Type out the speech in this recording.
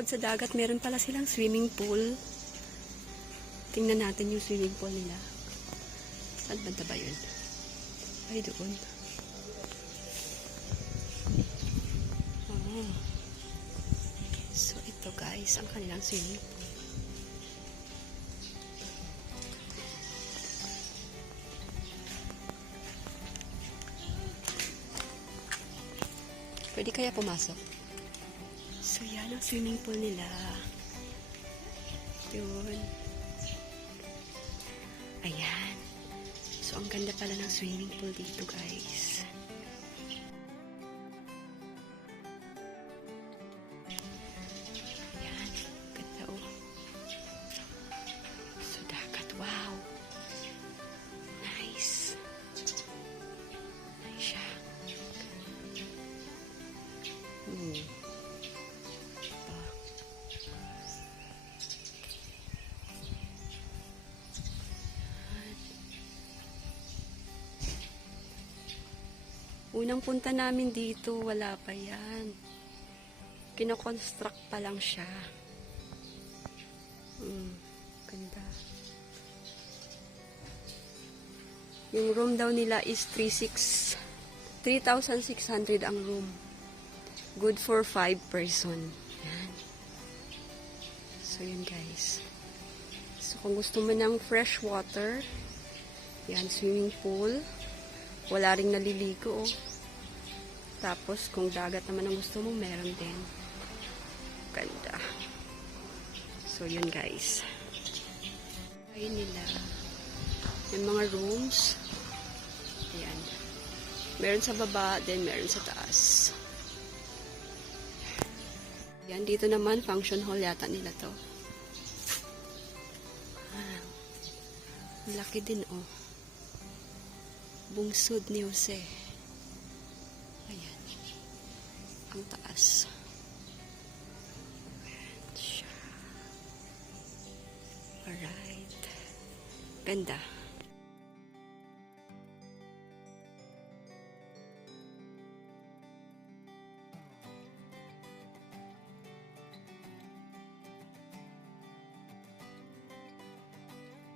bukod sa dagat, meron pala silang swimming pool. Tingnan natin yung swimming pool nila. Saan banda ba yun? Ay, doon. Oh. So, ito guys, ang kanilang swimming pool. Pwede kaya pumasok? So, yan ang swimming pool nila. Yun. Ayan. So, ang ganda pala ng swimming pool dito, guys. Ayan. Ganda, oh. So, dagat. Wow. Nice. Nice siya. Unang punta namin dito, wala pa yan. Kino-construct pa lang siya. Ganda. Yung room daw nila is 3,600 ang room. Good for 5 person. Yan. So, yun guys. So, kung gusto mo ng fresh water, yan, swimming pool. Wala ring naliligo, oh. Tapos, kung dagat naman ang gusto mo, meron din. Ganda. So, yun guys. Ayun nila. Yung mga rooms. Ayan. Meron sa baba, then meron sa taas. Yan, dito naman, function hall yata nila to. Laki din, oh. Bungsod ni Jose. Ayan. Ang taas. Ayan siya. Alright. Ganda.